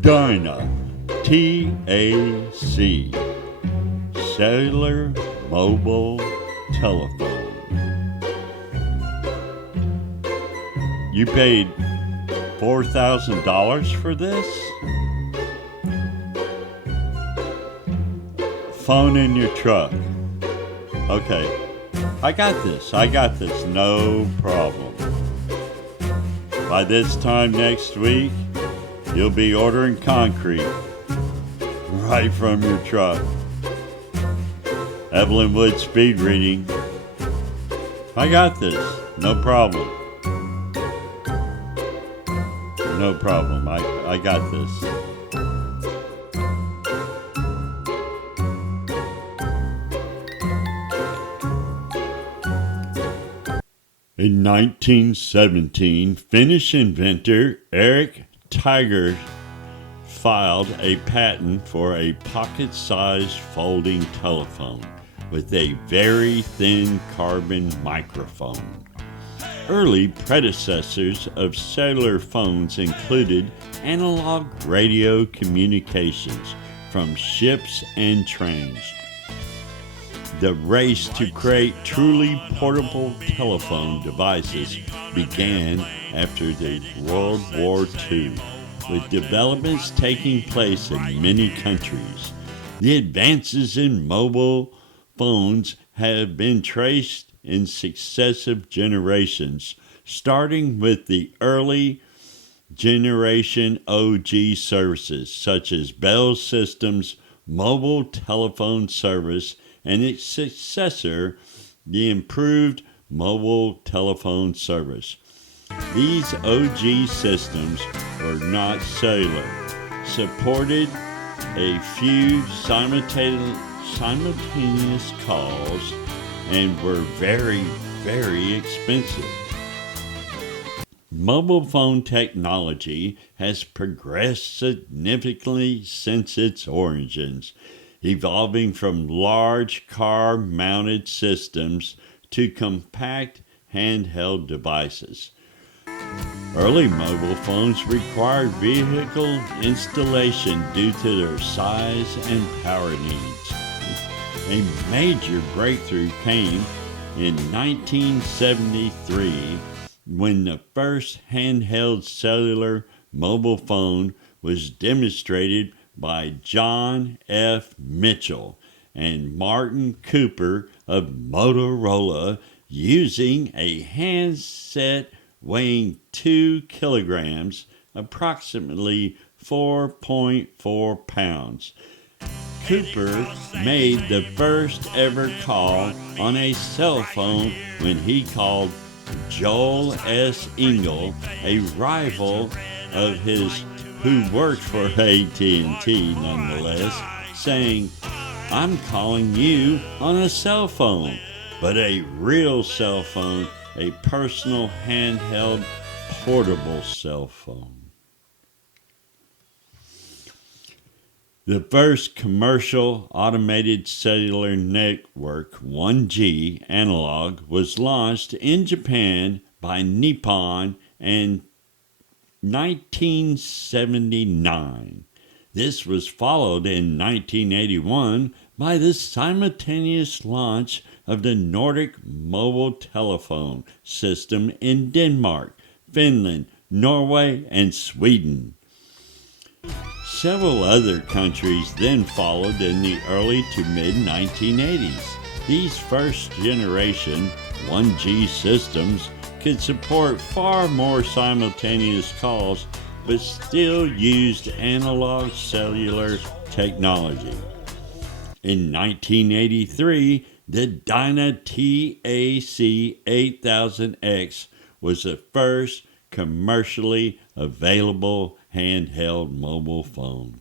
Dyna TAC Cellular Mobile Telephone. You paid $4,000 for this? Phone in your truck. Okay, I got this, no problem. By this time next week, you'll be ordering concrete right from your truck. Evelyn Wood speed reading. I got this, no problem. No problem, I got this. In 1917, Finnish inventor Eric Tiger filed a patent for a pocket-sized folding telephone with a very thin carbon microphone. Early predecessors of cellular phones included analog radio communications from ships and trains. The race to create truly portable telephone devices began after the World War II, with developments taking place in many countries. The advances in mobile phones have been traced in successive generations, starting with the early generation OG services, such as Bell Systems' mobile telephone service, and its successor, the improved mobile telephone service. These OG systems were not cellular, supported a few simultaneous calls, and were very, very expensive. Mobile phone technology has progressed significantly since its origins, evolving from large car-mounted systems to compact handheld devices. Early mobile phones required vehicle installation due to their size and power needs. A major breakthrough came in 1973 when the first handheld cellular mobile phone was demonstrated by John F. Mitchell and Martin Cooper of Motorola using a handset weighing 2 kilograms, approximately 4.4 pounds. Cooper made the first ever call on a cell phone when he called Joel S. Engel, a rival of his who worked for AT&T nonetheless, saying, "I'm calling you on a cell phone, but a real cell phone, a personal handheld portable cell phone." The first commercial automated cellular network, 1G analog, was launched in Japan by Nippon in 1979. This was followed in 1981 by the simultaneous launch of the Nordic mobile telephone system in Denmark, Finland, Norway, and Sweden. Several other countries then followed in the early to mid-1980s. These first-generation 1G systems could support far more simultaneous calls, but still used analog cellular technology. In 1983, the Dyna TAC 8000X was the first commercially available handheld mobile phone.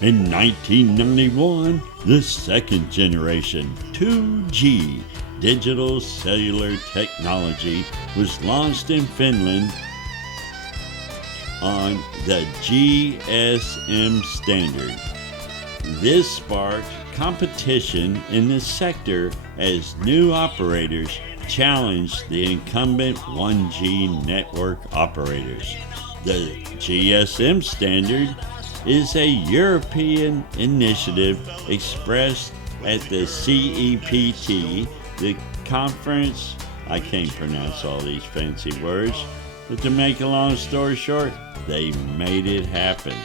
In 1991, the second generation 2G digital cellular technology was launched in Finland on the GSM standard. This sparked competition in the sector as new operators challenged the incumbent 1G network operators. The GSM standard is a European initiative expressed at the CEPT, the conference. I can't pronounce all these fancy words, but to make a long story short, they made it happen.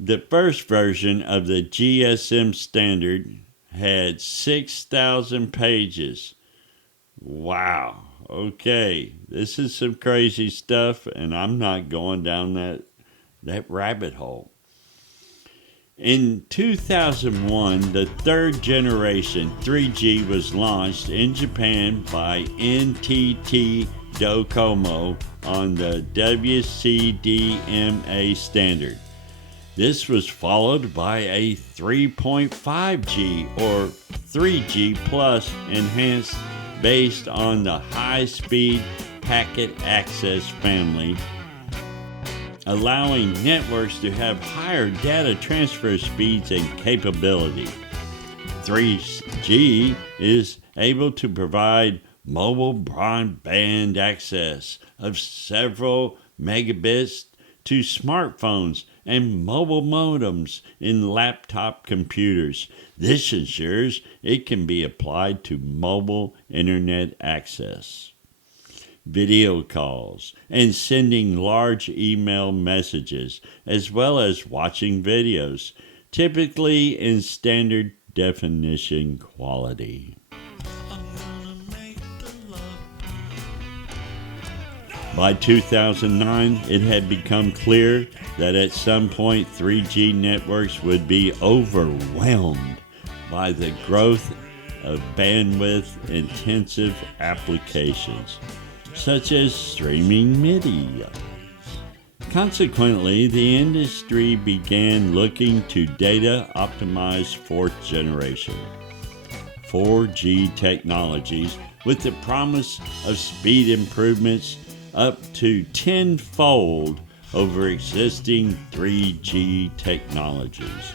The first version of the GSM standard had 6,000 pages. Wow. Okay, this is some crazy stuff, and I'm not going down that rabbit hole. In 2001, the third generation 3G was launched in Japan by NTT Docomo on the WCDMA standard. This was followed by a 3.5G or 3G Plus enhanced based on the high-speed packet access family, allowing networks to have higher data transfer speeds and capability. 3G is able to provide mobile broadband access of several megabits to smartphones and mobile modems in laptop computers. This ensures it can be applied to mobile internet access, video calls, and sending large email messages, as well as watching videos, typically in standard definition quality. By 2009, it had become clear that at some point 3G networks would be overwhelmed by the growth of bandwidth-intensive applications, such as streaming media. Consequently, the industry began looking to data-optimized fourth generation 4G technologies with the promise of speed improvements up to tenfold over existing 3G technologies.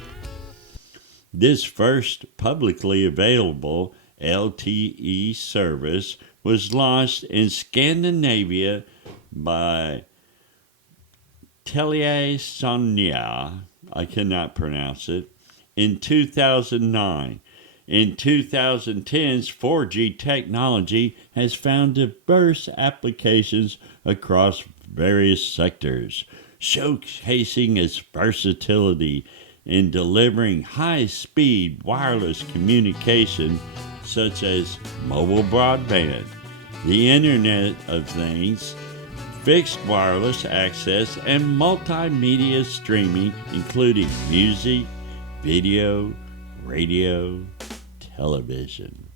This first publicly available LTE service was launched in Scandinavia by TeliaSonera, I cannot pronounce it, in 2009. In 2010's 4G technology has found diverse applications across various sectors, showcasing its versatility in delivering high-speed wireless communication such as mobile broadband, the Internet of Things, fixed wireless access, and multimedia streaming, including music, video, radio, television.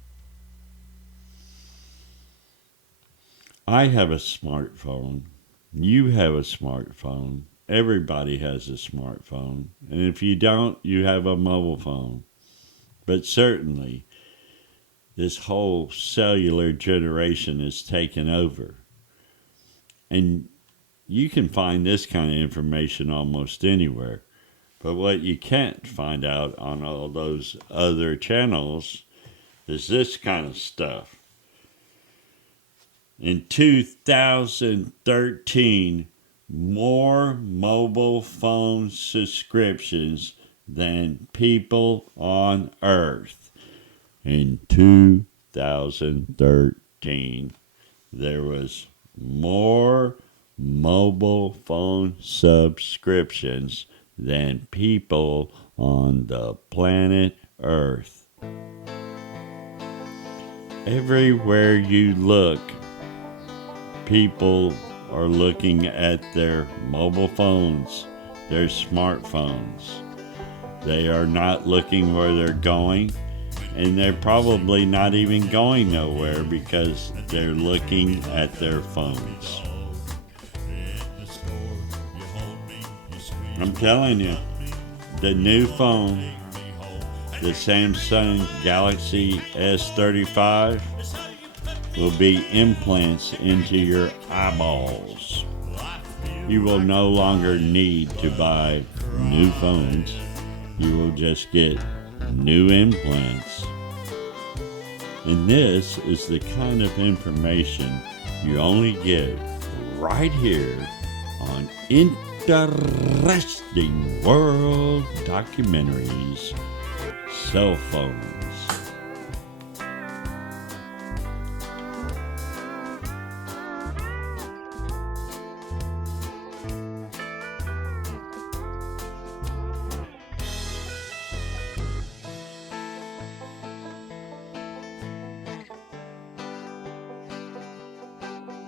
I have a smartphone. You have a smartphone. Everybody has a smartphone. And if you don't, you have a mobile phone. But certainly, this whole cellular generation is taken over. And you can find this kind of information almost anywhere. But what you can't find out on all those other channels is this kind of stuff. In 2013, more mobile phone subscriptions than people on Earth. In 2013, there was more mobile phone subscriptions than people on the planet Earth. Everywhere you look, people are looking at their mobile phones, their smartphones. They are not looking where they're going, and they're probably not even going nowhere because they're looking at their phones. I'm telling you, the new phone, the Samsung Galaxy S35, will be implants into your eyeballs. You will no longer need to buy new phones. You will just get new implants. And this is the kind of information you only get right here on Interesting World Documentaries, Cell Phones.